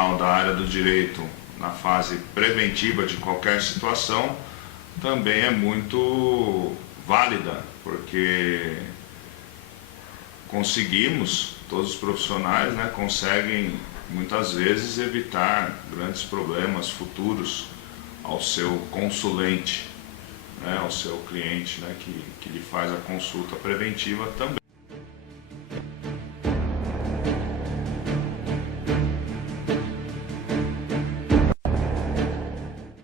profissional da área do direito na fase preventiva de qualquer situação também é muito válida, porque todos os profissionais, né, conseguem muitas vezes evitar grandes problemas futuros ao seu consulente, né, ao seu cliente, né, que lhe faz a consulta preventiva também.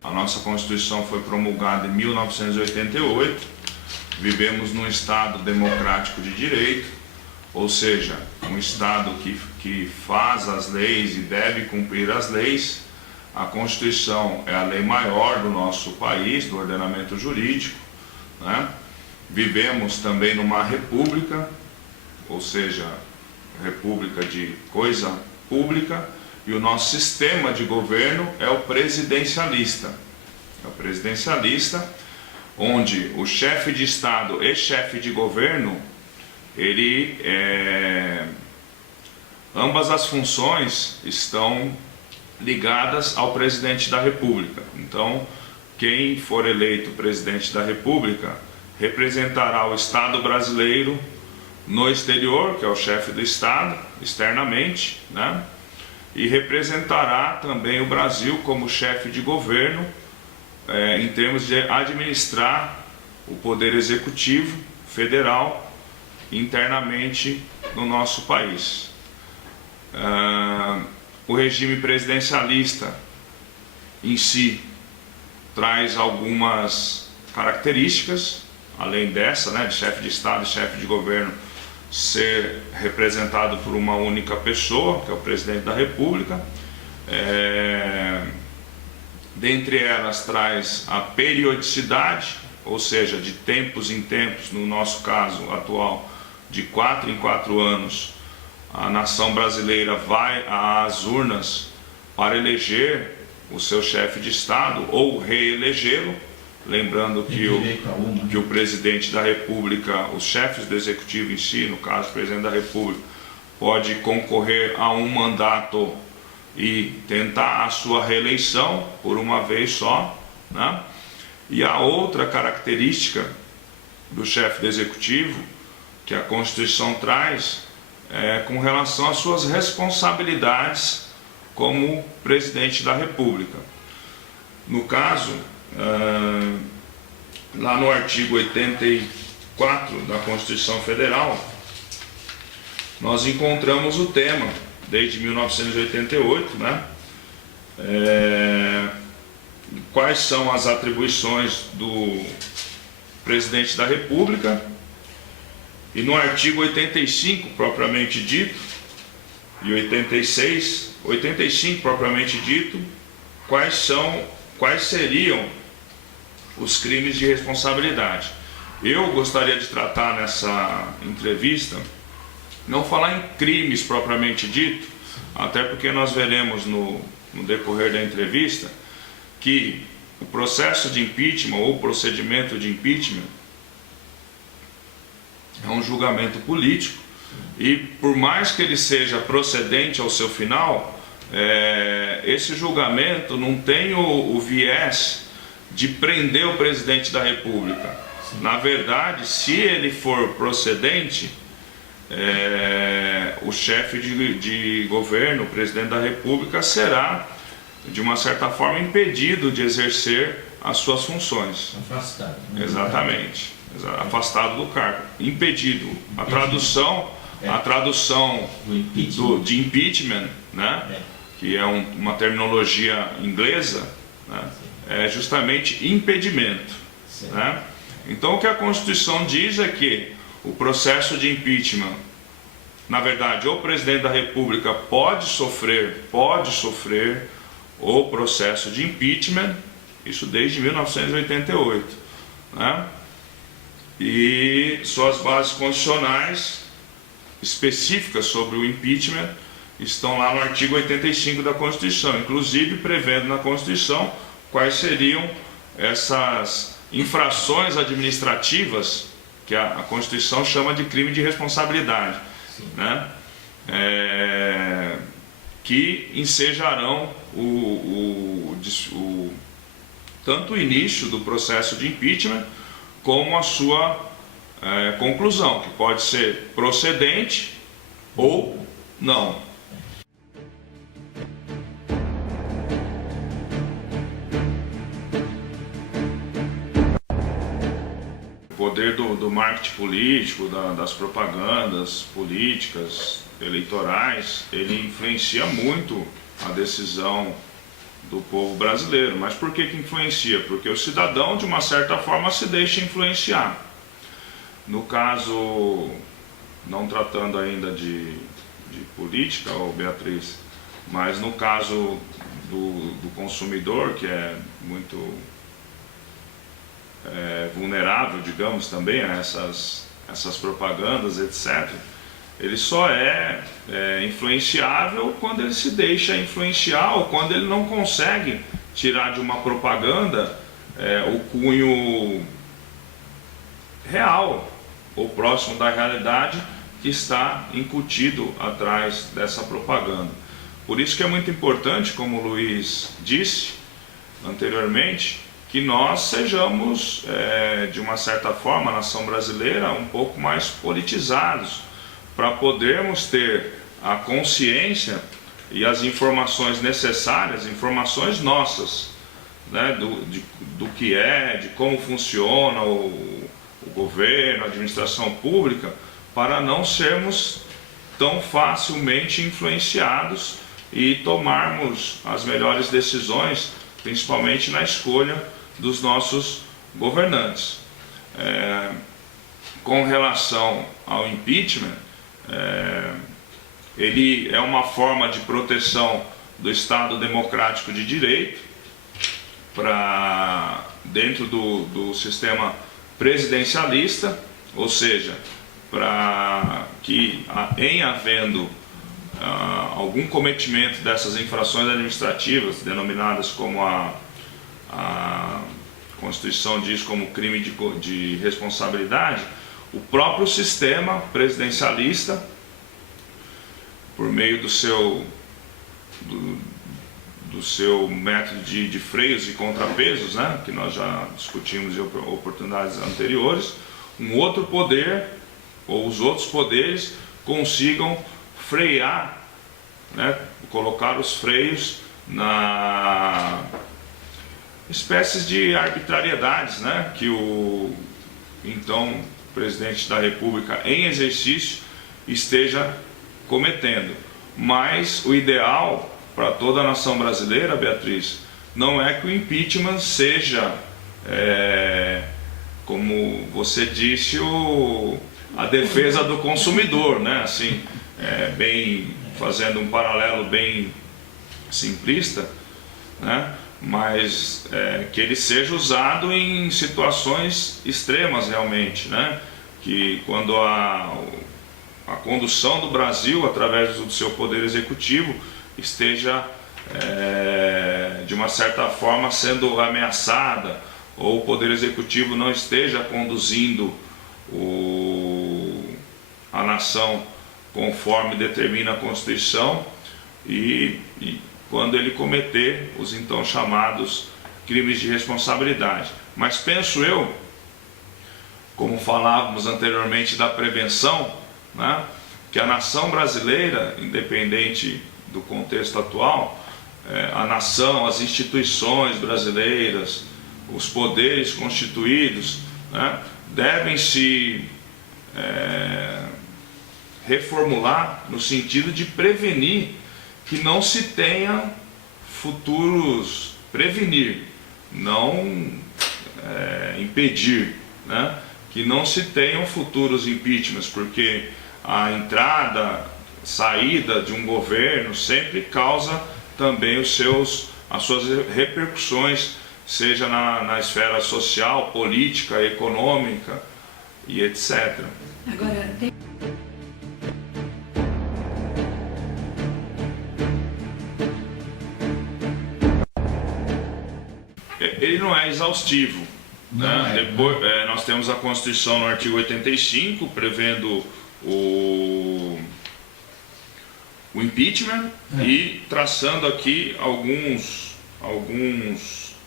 A nossa Constituição foi promulgada em 1988, vivemos num Estado democrático de direito, ou seja, um Estado que faz as leis e deve cumprir as leis. A Constituição é a lei maior do nosso país, do ordenamento jurídico, né? Vivemos também numa república, ou seja, república de coisa pública, e o nosso sistema de governo é o presidencialista. É o presidencialista, onde o chefe de Estado e chefe de governo, ambas as funções estão ligadas ao presidente da República. Então, quem for eleito presidente da República representará o Estado brasileiro no exterior, que é o chefe do Estado, externamente, né? E representará também o Brasil como chefe de governo, em termos de administrar o poder executivo federal internamente no nosso país. O regime presidencialista em si traz algumas características, além dessa, né, de chefe de Estado e chefe de governo ser representado por uma única pessoa, que é o presidente da República. Dentre elas traz a periodicidade, ou seja, de tempos em tempos, no nosso caso atual, de 4 em 4 anos, a nação brasileira vai às urnas para eleger o seu chefe de Estado ou reelegê-lo. Lembrando que o presidente da República, os chefes do executivo em si, no caso o presidente da República, pode concorrer a um mandato e tentar a sua reeleição por uma vez só, né? E a outra característica do chefe do executivo que a Constituição traz é com relação às suas responsabilidades como presidente da República. No caso, lá no artigo 84 da Constituição Federal, nós encontramos o tema, desde 1988, né? Quais são as atribuições do presidente da República, e no artigo 85 propriamente dito, e 85 propriamente dito, quais seriam os crimes de responsabilidade. Eu gostaria de tratar nessa entrevista, não falar em crimes propriamente dito, até porque nós veremos no decorrer da entrevista que o processo de impeachment ou procedimento de impeachment é um julgamento político, e por mais que ele seja procedente ao seu final, esse julgamento não tem o viés de prender o presidente da República. Na verdade, se ele for procedente, o chefe de governo, o presidente da República, será, de uma certa forma, impedido de exercer as suas funções. Afastado. Exatamente. Afastado do cargo. Impedido. A tradução de impeachment, né, que é uma terminologia inglesa, né, é justamente impedimento. Né? Então, o que a Constituição diz é que o processo de impeachment, na verdade, o presidente da República pode sofrer o processo de impeachment, isso desde 1988, né? E suas bases constitucionais específicas sobre o impeachment estão lá no artigo 85 da Constituição, inclusive prevendo na Constituição quais seriam essas infrações administrativas que a Constituição chama de crime de responsabilidade, né? que ensejarão tanto o início do processo de impeachment como a sua conclusão, que pode ser procedente ou não. O poder do marketing político, das propagandas políticas, eleitorais, ele influencia muito a decisão do povo brasileiro. Mas por que influencia? Porque o cidadão, de uma certa forma, se deixa influenciar. No caso, não tratando ainda de política, Beatriz, mas no caso do consumidor, que é muito vulnerável, digamos, também a essas propagandas, etc., ele só é influenciável quando ele se deixa influenciar ou quando ele não consegue tirar de uma propaganda o cunho real ou próximo da realidade que está incutido atrás dessa propaganda. Por isso que é muito importante, como o Luiz disse anteriormente, que nós sejamos, de uma certa forma, a nação brasileira, um pouco mais politizados, para podermos ter a consciência e as informações necessárias, informações nossas, né, do que de como funciona o governo, a administração pública, para não sermos tão facilmente influenciados e tomarmos as melhores decisões, principalmente na escolha dos nossos governantes. Com relação ao impeachment, ele é uma forma de proteção do Estado democrático de direito dentro do sistema presidencialista, ou seja, para que, em havendo algum cometimento dessas infrações administrativas, denominadas como a Constituição diz como crime de responsabilidade, o próprio sistema presidencialista, por meio do seu método de freios e contrapesos, né, que nós já discutimos em oportunidades anteriores, um outro poder ou os outros poderes consigam frear, né, colocar os freios na espécies de arbitrariedades, né, que o então presidente da República em exercício esteja cometendo. Mas o ideal para toda a nação brasileira, Beatriz, não é que o impeachment seja, como você disse, a defesa do consumidor, né? Assim, fazendo um paralelo bem simplista, né? Mas que ele seja usado em situações extremas realmente, né? Que quando a condução do Brasil, através do seu poder executivo, esteja de uma certa forma sendo ameaçada, ou o poder executivo não esteja conduzindo a nação conforme determina a Constituição, e quando ele cometer os então chamados crimes de responsabilidade. Mas penso eu, como falávamos anteriormente da prevenção, né, que a nação brasileira, independente do contexto atual, a nação, as instituições brasileiras, os poderes constituídos, né, devem se reformular no sentido de prevenir que não se tenha futuros, prevenir, não impedir, né, que não se tenham futuros impeachments, porque a entrada, saída de um governo sempre causa também as suas repercussões, seja na esfera social, política, econômica e etc. Agora, ele não é exaustivo, né? Depois, nós temos a Constituição no artigo 85, prevendo o o impeachment e traçando aqui alguns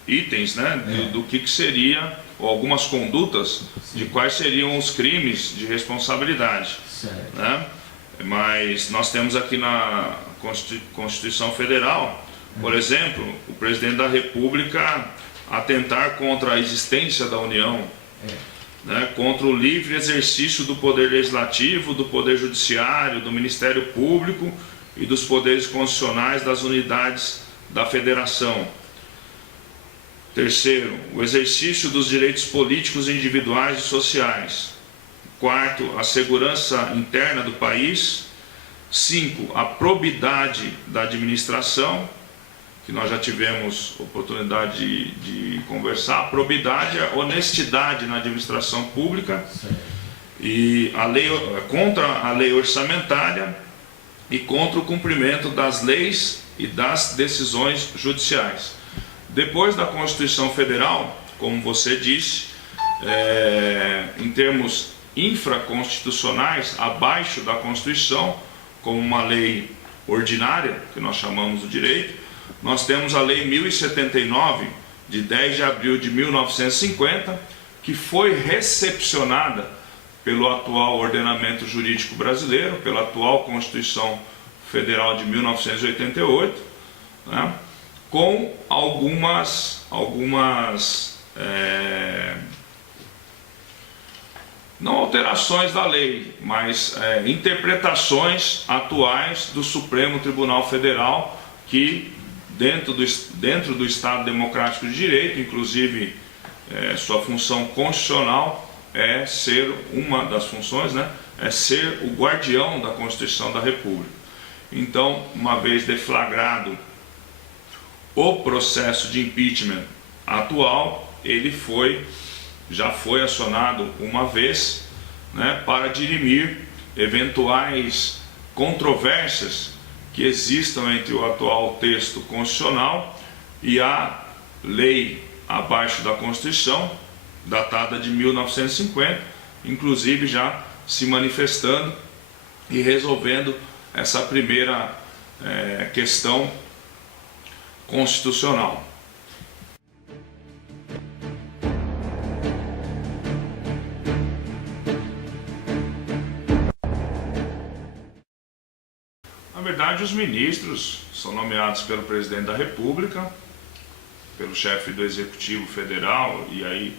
itens, né, do que seria, ou algumas condutas, de quais seriam os crimes de responsabilidade. Né? Mas nós temos aqui na Constituição Federal, por exemplo, o presidente da República atentar contra a existência da União, né, contra o livre exercício do poder legislativo, do poder judiciário, do Ministério Público e dos poderes constitucionais das unidades da Federação. Terceiro, o exercício dos direitos políticos individuais e sociais. Quarto, a segurança interna do país. 5, a probidade da administração, que nós já tivemos oportunidade de conversar. A probidade é a honestidade na administração pública e a lei, contra a lei orçamentária e contra o cumprimento das leis e das decisões judiciais. Depois da Constituição Federal, como você disse, em termos infraconstitucionais, abaixo da Constituição, como uma lei ordinária, que nós chamamos de direito, nós temos a Lei 1079, de 10 de abril de 1950, que foi recepcionada pelo atual ordenamento jurídico brasileiro, pela atual Constituição Federal de 1988, né, com algumas não alterações da lei, mas interpretações atuais do Supremo Tribunal Federal, que dentro do Estado Democrático de Direito, inclusive sua função constitucional é ser, uma das funções, né, é ser o guardião da Constituição da República. Então, uma vez deflagrado o processo de impeachment atual, ele já foi acionado uma vez, né, para dirimir eventuais controvérsias que existam entre o atual texto constitucional e a lei abaixo da Constituição, datada de 1950, inclusive já se manifestando e resolvendo essa primeira questão constitucional. Na verdade, os ministros são nomeados pelo presidente da República, pelo chefe do Executivo Federal, e aí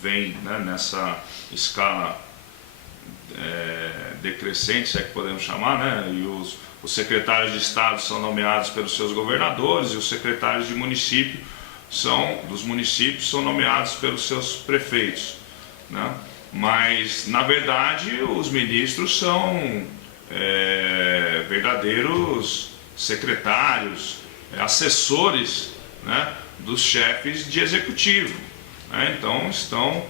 vem, né, nessa escala decrescente, se é que podemos chamar, né, e os secretários de Estado são nomeados pelos seus governadores, e os secretários de município dos municípios são nomeados pelos seus prefeitos, né? Mas, na verdade, os ministros são verdadeiros secretários, assessores, né, dos chefes de executivo, né? Então estão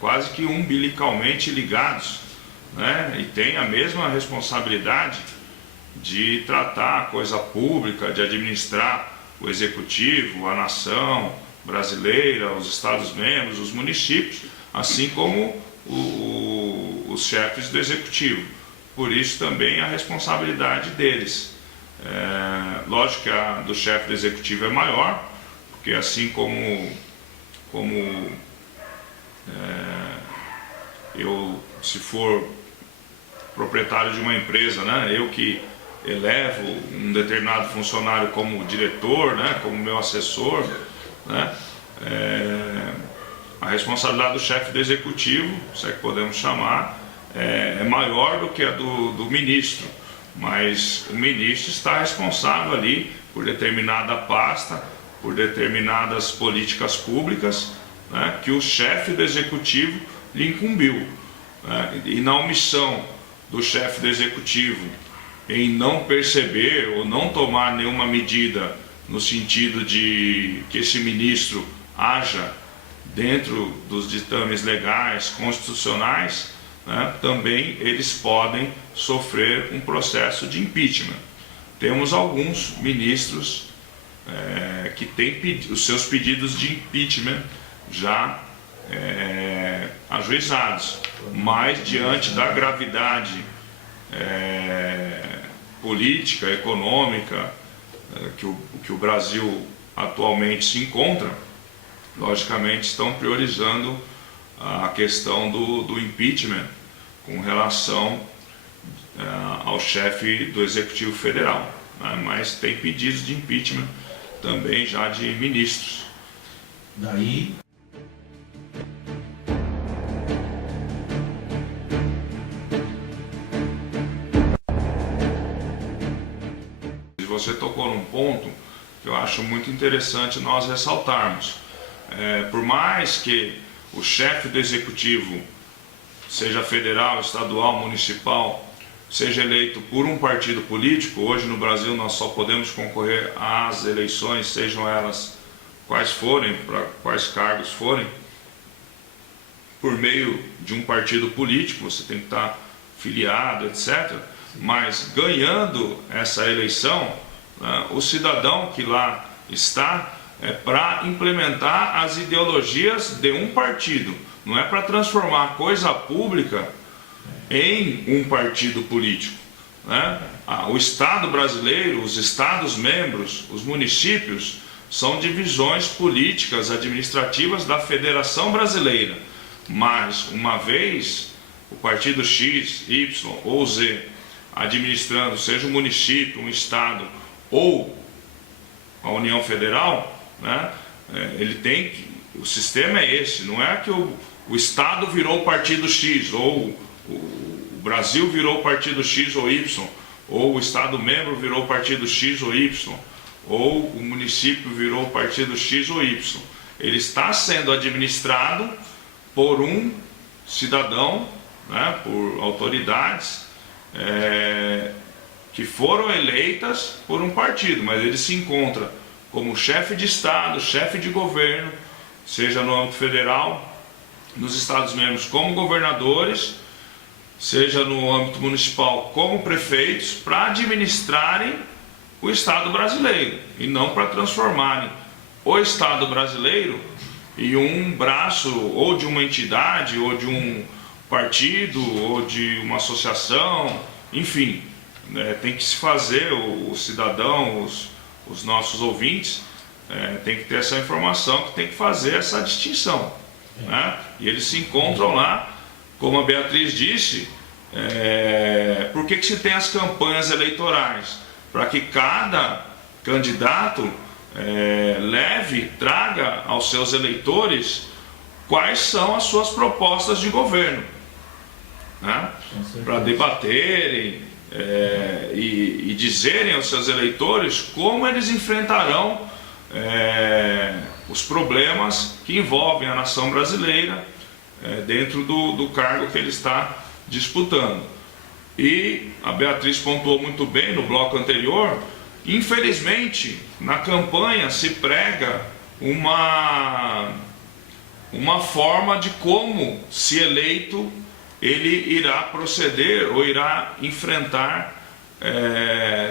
quase que umbilicalmente ligados, né, e têm a mesma responsabilidade de tratar a coisa pública, de administrar o executivo, a nação brasileira, os estados-membros, os municípios, assim como os chefes do executivo. Por isso também a responsabilidade deles. Lógico que a do chefe do executivo é maior, porque assim como eu, se for proprietário de uma empresa, né, eu que elevo um determinado funcionário como diretor, né, como meu assessor, né, a responsabilidade do chefe do executivo, se é que podemos chamar, é maior do que a do ministro, mas o ministro está responsável ali por determinada pasta, por determinadas políticas públicas, né, que o chefe do executivo lhe incumbiu, né, e na omissão do chefe do executivo em não perceber ou não tomar nenhuma medida no sentido de que esse ministro haja dentro dos ditames legais, constitucionais, né, também eles podem sofrer um processo de impeachment. Temos alguns ministros que têm os seus pedidos de impeachment já ajuizados, mas diante da gravidade política, econômica que o Brasil atualmente se encontra, logicamente estão priorizando a questão do impeachment com relação ao chefe do Executivo Federal, né? Mas tem pedidos de impeachment também já de ministros. Daí você tocou num ponto que eu acho muito interessante nós ressaltarmos. Por mais que o chefe do executivo, seja federal, estadual, municipal, seja eleito por um partido político, hoje no Brasil nós só podemos concorrer às eleições, sejam elas quais forem, para quais cargos forem, por meio de um partido político, você tem que estar filiado, etc. Mas ganhando essa eleição, o cidadão que lá está é para implementar as ideologias de um partido, não é para transformar a coisa pública em um partido político, né? O Estado brasileiro, os Estados membros, os municípios, são divisões políticas, administrativas da Federação Brasileira, mas uma vez o partido X, Y ou Z administrando, seja um município, um estado ou a União Federal, né, o sistema é esse, não é que o estado virou o partido X, ou o Brasil virou o partido X ou Y, ou o estado membro virou o partido X ou Y, ou o município virou o partido X ou Y. Ele está sendo administrado por um cidadão, né, por autoridades que foram eleitas por um partido, mas ele se encontra como chefe de Estado, chefe de governo, seja no âmbito federal, nos Estados membros como governadores, seja no âmbito municipal como prefeitos, para administrarem o Estado brasileiro e não para transformarem o Estado brasileiro em um braço ou de uma entidade, ou de um partido, ou de uma associação, enfim, tem que se fazer, o cidadão, os nossos ouvintes, tem que ter essa informação, que tem que fazer essa distinção, né? E eles se encontram lá, como a Beatriz disse, por que se tem as campanhas eleitorais? Para que cada candidato traga aos seus eleitores quais são as suas propostas de governo, né? Para debaterem e dizerem aos seus eleitores como eles enfrentarão os problemas que envolvem a nação brasileira dentro do cargo que ele está disputando. E a Beatriz pontuou muito bem no bloco anterior, infelizmente na campanha se prega uma forma de como, se eleito, ele irá proceder ou irá enfrentar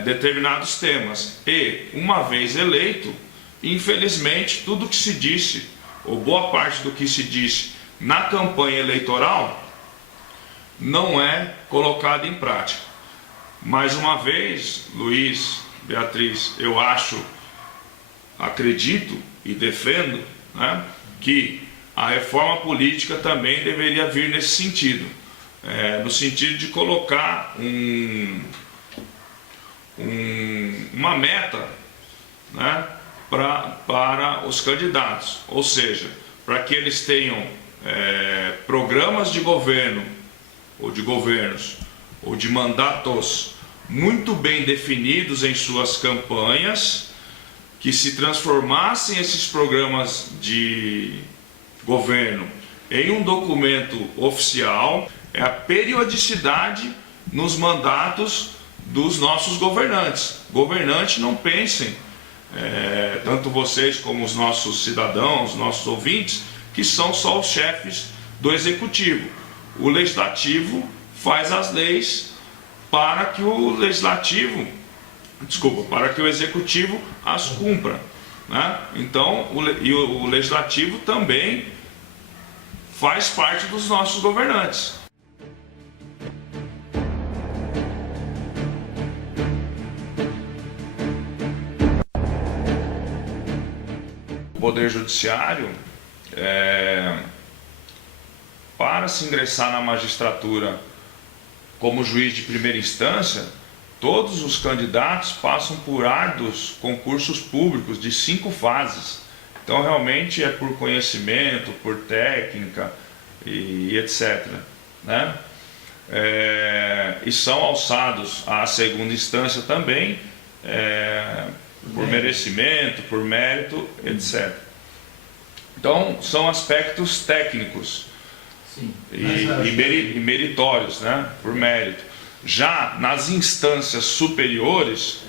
determinados temas. E, uma vez eleito, infelizmente, tudo que se disse, ou boa parte do que se disse na campanha eleitoral, não é colocado em prática. Mais uma vez, Luiz, Beatriz, eu acredito e defendo, né, que a reforma política também deveria vir nesse sentido, no sentido de colocar uma meta, né, para os candidatos, ou seja, para que eles tenham programas de governo, ou de governos, ou de mandatos muito bem definidos em suas campanhas, que se transformassem esses programas de governo em um documento oficial, a periodicidade nos mandatos dos nossos governantes. Governantes, não pensem, tanto vocês como os nossos cidadãos, nossos ouvintes, que são só os chefes do executivo. O legislativo faz as leis para que o executivo as cumpra, né? Então, o legislativo também faz parte dos nossos governantes. Poder Judiciário, para se ingressar na magistratura como juiz de primeira instância, todos os candidatos passam por árduos concursos públicos de 5 fases. Então, realmente é por conhecimento, por técnica e etc., né? E são alçados à segunda instância também, por merecimento, por mérito, etc. Então, são aspectos técnicos. Sim, e meritórios, né? Por mérito. Já nas instâncias superiores,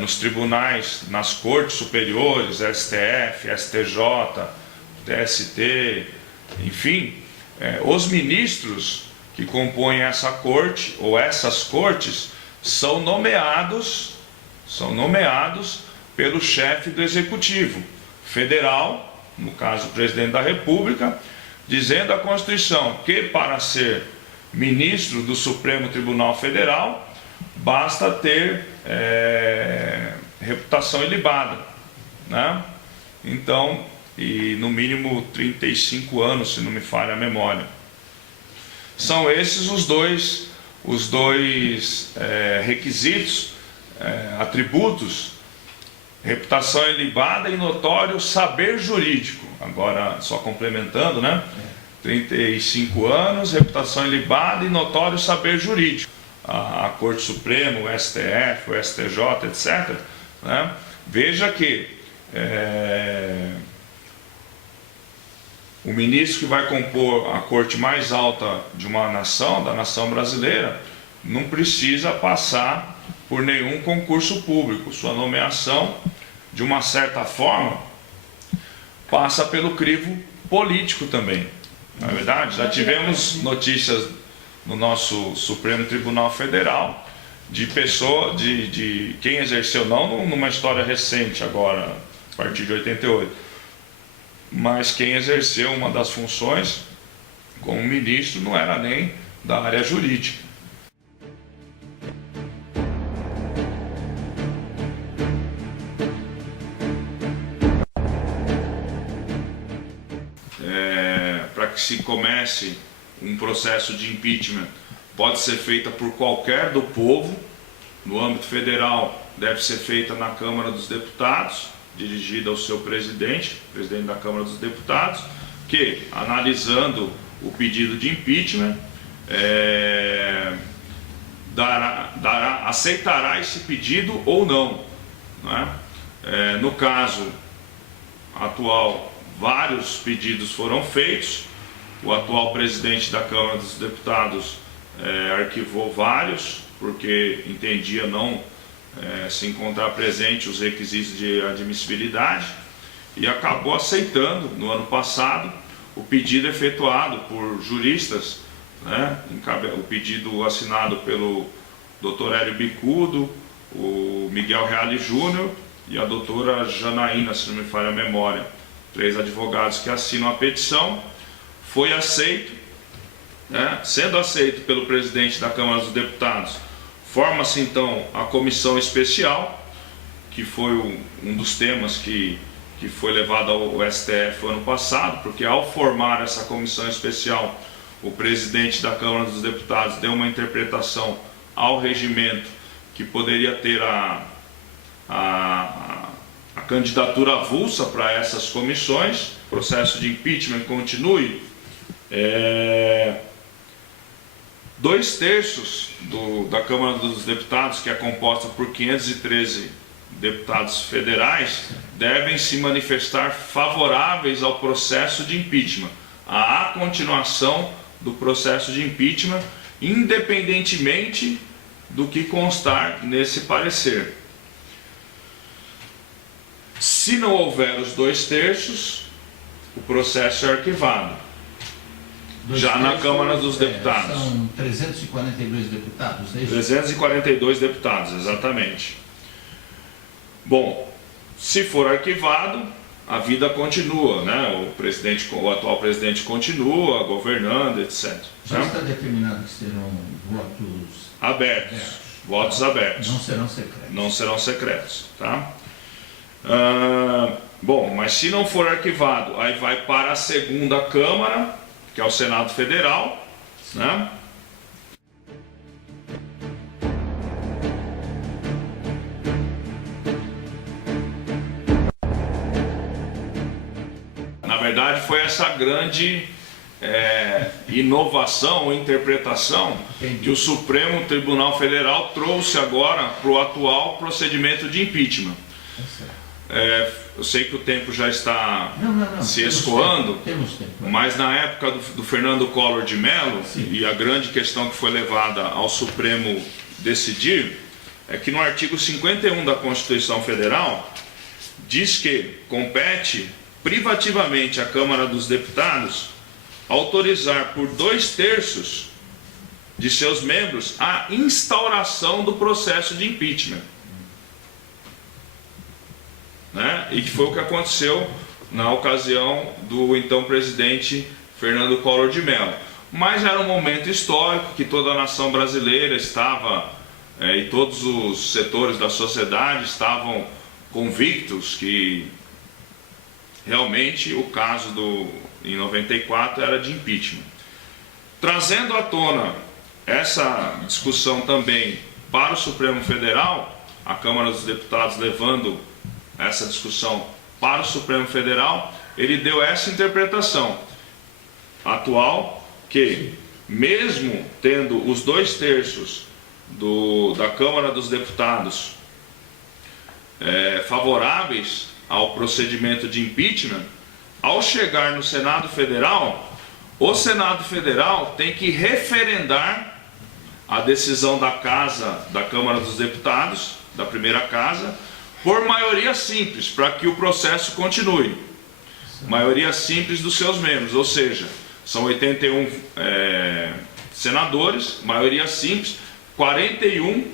nos tribunais, nas cortes superiores, STF, STJ, TST, enfim, os ministros que compõem essa corte ou essas cortes são nomeados pelo chefe do Executivo Federal, no caso o Presidente da República, dizendo a Constituição que para ser ministro do Supremo Tribunal Federal basta ter reputação ilibada, né? Então, e no mínimo 35 anos, se não me falha a memória. São esses os dois requisitos, atributos: reputação ilibada e notório saber jurídico. Agora, só complementando, né? 35 anos, reputação ilibada e notório saber jurídico. A Corte Suprema, o STF, o STJ, etc., né? Veja que o ministro que vai compor a corte mais alta de uma nação, da nação brasileira, não precisa passar por nenhum concurso público. Sua nomeação, de uma certa forma, passa pelo crivo político também. Não é verdade? Já tivemos notícias no nosso Supremo Tribunal Federal de quem exerceu, não numa história recente agora, a partir de 88, mas quem exerceu uma das funções como ministro não era nem da área jurídica. Para que se comece um processo de impeachment, pode ser feita por qualquer do povo. No âmbito federal, deve ser feita na Câmara dos Deputados, dirigida ao seu presidente da Câmara dos Deputados, que, analisando o pedido de impeachment, aceitará esse pedido ou não, né? No caso atual, vários pedidos foram feitos. O atual presidente da Câmara dos Deputados arquivou vários, porque entendia não se encontrar presente os requisitos de admissibilidade, e acabou aceitando, no ano passado, o pedido efetuado por juristas, né? O pedido assinado pelo Dr. Hélio Bicudo, o Miguel Reale Júnior e a doutora Janaína, se não me falha a memória, 3 advogados que assinam a petição. Foi aceito, né? Sendo aceito pelo presidente da Câmara dos Deputados, forma-se então a comissão especial, que foi um dos temas que foi levado ao STF ano passado, porque ao formar essa comissão especial, o presidente da Câmara dos Deputados deu uma interpretação ao regimento que poderia ter a candidatura avulsa para essas comissões. O processo de impeachment continue. 2/3 da Câmara dos Deputados, que é composta por 513 deputados federais, devem se manifestar favoráveis ao processo de impeachment, à continuação do processo de impeachment, independentemente do que constar nesse parecer. Se não houver os 2/3, o processo é arquivado. Já na Câmara dos Deputados. São 342 deputados, é isso? 342 deputados, exatamente. Bom, se for arquivado, a vida continua, né? O atual presidente continua governando, etc. Já está determinado que serão votos abertos. Votos abertos. Não serão secretos. Não serão secretos, tá? Bom, mas se não for arquivado, aí vai para a segunda Câmara, que é o Senado Federal, né? Na verdade, foi essa grande inovação ou interpretação que o Supremo Tribunal Federal trouxe agora para o atual procedimento de impeachment. Eu sei que o tempo já está se escoando, mas na época do Fernando Collor de Mello, e a grande questão que foi levada ao Supremo decidir, é que no artigo 51 da Constituição Federal, diz que compete privativamente à Câmara dos Deputados autorizar por 2/3 de seus membros a instauração do processo de impeachment. Né? E que foi o que aconteceu na ocasião do então presidente Fernando Collor de Mello. Mas era um momento histórico que toda a nação brasileira estava, e todos os setores da sociedade estavam convictos que realmente o caso em 94 era de impeachment. Trazendo à tona essa discussão também para o Supremo Federal, a Câmara dos Deputados levando essa discussão para o Supremo Federal, ele deu essa interpretação atual, que mesmo tendo os 2/3 da Câmara dos Deputados favoráveis ao procedimento de impeachment, ao chegar no Senado Federal, o Senado Federal tem que referendar a decisão da Câmara dos Deputados, da primeira casa, por maioria simples, para que o processo continue. Maioria simples dos seus membros, ou seja, são 81 senadores, maioria simples, 41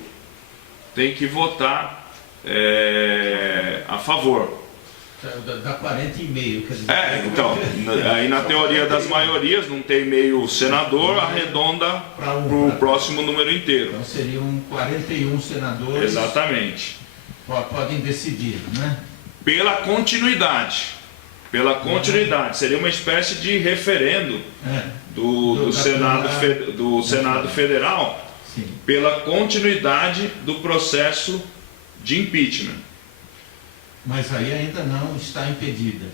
tem que votar a favor. Dá 40,5, quer dizer. Então, aí na teoria das maiorias, não tem meio senador, arredonda para o próximo número inteiro. Então seriam 41 senadores. Exatamente. Podem decidir, né? Pela continuidade. Seria uma espécie de referendo do Senado Federal. Sim. Pela continuidade do processo de impeachment. Mas aí ainda não está impedida.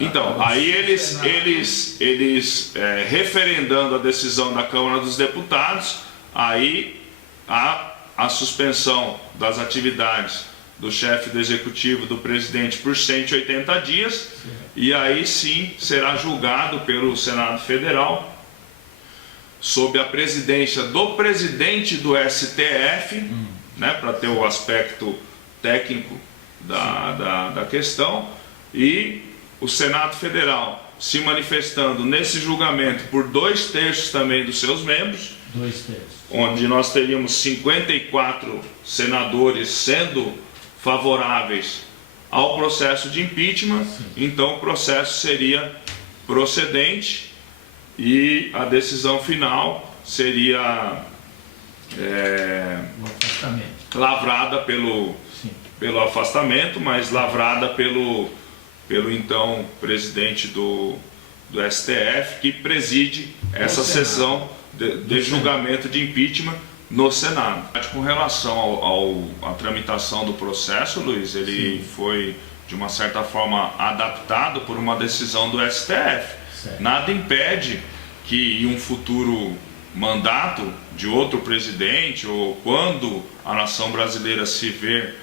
Então, aí eles referendando a decisão da Câmara dos Deputados, aí a suspensão das atividades do chefe do Executivo, do presidente, por 180 dias, sim. E aí sim será julgado pelo Senado Federal, sob a presidência do presidente do STF, né, para ter o aspecto técnico da questão, e o Senado Federal se manifestando nesse julgamento por 2/3 também dos seus membros, 2/3, onde nós teríamos 54 senadores sendo favoráveis ao processo de impeachment. Sim. Então o processo seria procedente e a decisão final seria lavrada pelo afastamento, mas lavrada pelo então presidente do STF, que preside essa sessão de julgamento de impeachment no Senado. Com relação à tramitação do processo, Luiz, ele foi de uma certa forma adaptado por uma decisão do STF. Certo. Nada impede que em um futuro mandato de outro presidente, ou quando a nação brasileira se ver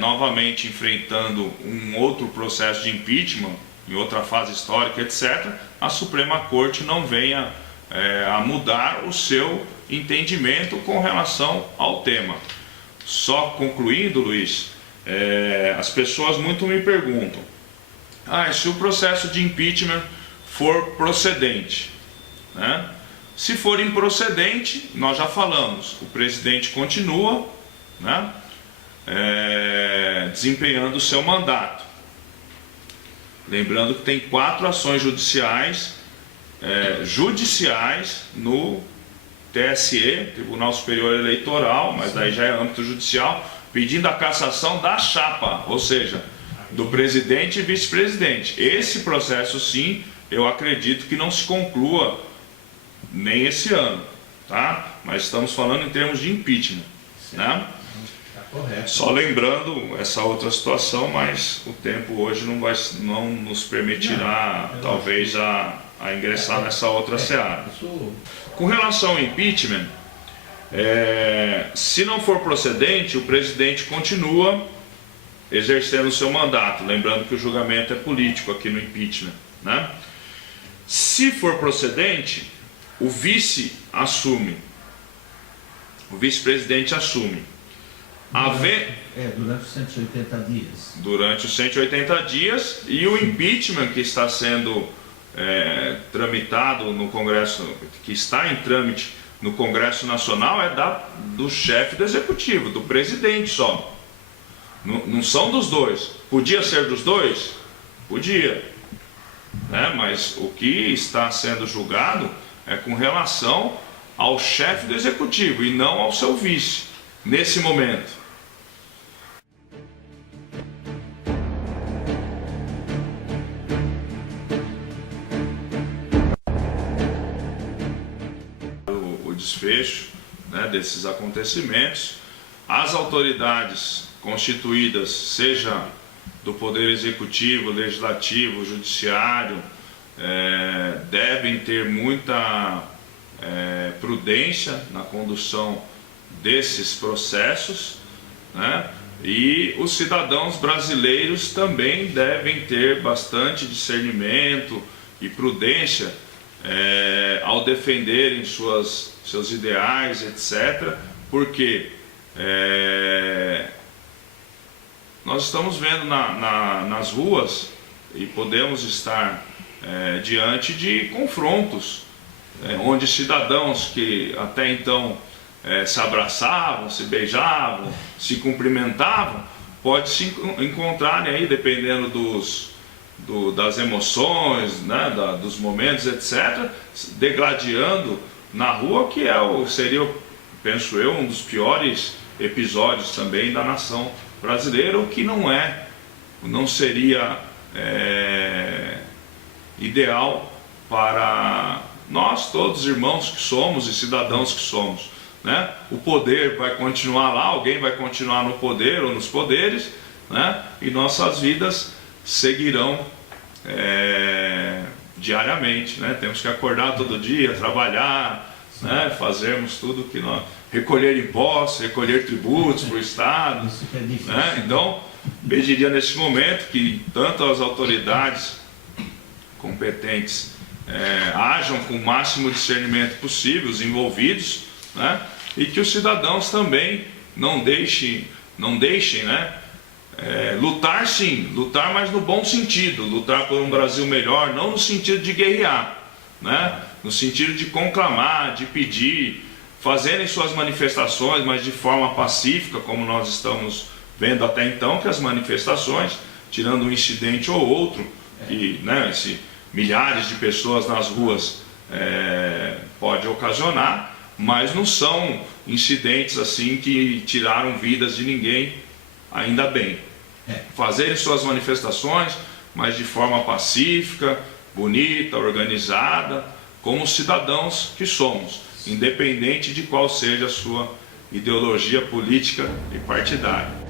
novamente enfrentando um outro processo de impeachment, em outra fase histórica, etc., a Suprema Corte não venha a mudar o seu entendimento com relação ao tema. Só concluindo, Luiz, as pessoas muito me perguntam: se o processo de impeachment for procedente, né? Se for improcedente, nós já falamos, o presidente continua, né, desempenhando o seu mandato. Lembrando que tem 4 ações judiciais no TSE, Tribunal Superior Eleitoral, mas daí já é âmbito judicial, pedindo a cassação da chapa, ou seja, do presidente e vice-presidente. Esse processo, sim, eu acredito que não se conclua nem esse ano, tá? Mas estamos falando em termos de impeachment, né? Correto. Só lembrando essa outra situação, mas o tempo hoje não nos permitirá, talvez, a ingressar nessa outra seara. Com relação ao impeachment, se não for procedente, o presidente continua exercendo o seu mandato, lembrando que o julgamento é político aqui no impeachment, né? Se for procedente, o vice assume, o vice-presidente assume. Durante os 180 dias. Durante os 180 dias, e o impeachment que está sendo tramitado no Congresso, que está em trâmite no Congresso Nacional, é do chefe do Executivo, do presidente só. Não são dos dois. Podia ser dos dois? Podia. Né? Mas o que está sendo julgado é com relação ao chefe do Executivo e não ao seu vice, nesse momento. O desfecho, né, desses acontecimentos, as autoridades constituídas, seja do Poder Executivo, Legislativo, Judiciário, devem ter muita prudência na condução desses processos, né? E os cidadãos brasileiros também devem ter bastante discernimento e prudência ao defenderem seus ideais, etc. Porque nós estamos vendo nas ruas e podemos estar diante de confrontos, onde cidadãos que até então se abraçavam, se beijavam, se cumprimentavam, pode se encontrarem aí, dependendo das emoções, né, dos momentos, etc., degladiando na rua, que seria, penso eu, um dos piores episódios também da nação brasileira, o que não seria ideal para nós, todos irmãos que somos e cidadãos que somos, né? O poder vai continuar lá, alguém vai continuar no poder ou nos poderes, né? E nossas vidas seguirão diariamente, né? Temos que acordar todo dia, trabalhar, né? Fazermos tudo que nós... recolher impostos, recolher tributos para o Estado, né? Então, pediria nesse momento que tanto as autoridades competentes ajam com o máximo discernimento possível, os envolvidos, né? E que os cidadãos também não deixem, né? Lutar sim, lutar, mas no bom sentido, lutar por um Brasil melhor, não no sentido de guerrear, né? No sentido de conclamar, de pedir, fazerem suas manifestações, mas de forma pacífica, como nós estamos vendo até então, que as manifestações, tirando um incidente ou outro, que, né, milhares de pessoas nas ruas pode ocasionar, mas não são incidentes assim que tiraram vidas de ninguém, ainda bem. Fazerem suas manifestações, mas de forma pacífica, bonita, organizada, como cidadãos que somos, independente de qual seja a sua ideologia política e partidária.